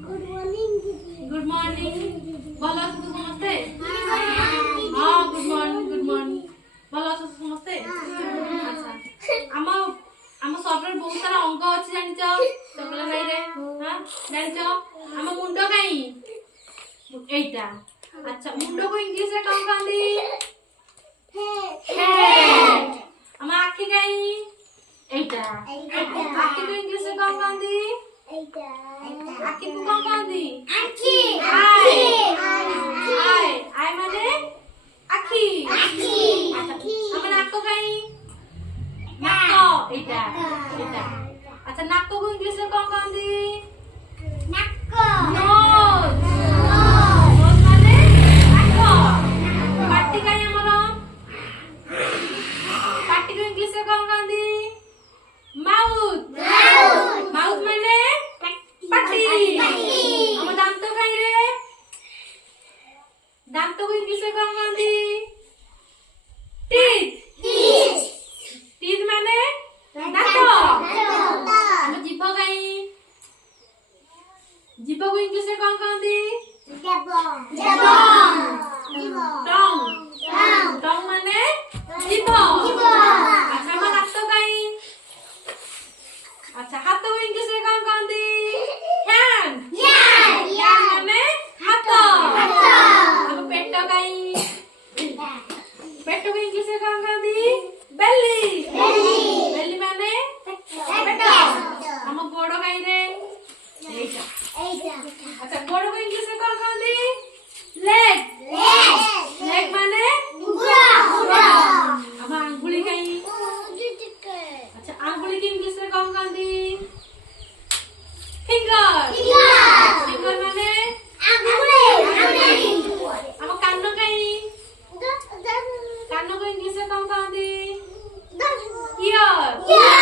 good morning भल अछ तू समस्ते हां गुड मॉर्निंग भल अछ तू समस्ते अच्छा आम शरीर बहुत सारा अंग अच्छी जान चकला भाई रे हां जान आम मुंड कहीं एटा अच्छा मुंड को इंग्लिश रे कौन कहंदी हेड आम आखी कहीं एटा आखी को इंग्लिश रे कौन कहंदी आखी को कौन कहंदी आखी आई माने आखी हम नाक कहीं नाक एटा अच्छा नाक को इंग्लिश रे कौन कहंदी नोज माने नाक पाटी कहीं हमरो पाटी को इंग्लिश रे कौन कहंदी माउथ माने पाटी हम दांत कहीं रे दांत को इंग्लिश रे कौन कहंदी टीथ माने दांत हम जीभ कहीं जीभ को इंग्लिश रे कौन कहंदी टंग माने जीभ अच्छा हम हाथ कहीं अच्छा हाथ को इंग्लिश रे कौन कहंदी हैंड माने हाथ हम पेट कहीं पेट को इंग्लिश रे कौन कहंदी बेली माने पेट हम गोड़ कहीं रे अच्छा गोड़ को इंग्लिश रे कौन कहंदी लेग माने हम अंगुली कहीं अच्छा अंगुली की इंग्लिश रे कौन कहंदी फिंगर माने हम कान कहीं कान को इंग्लिश रे कौन कहंदी ईयर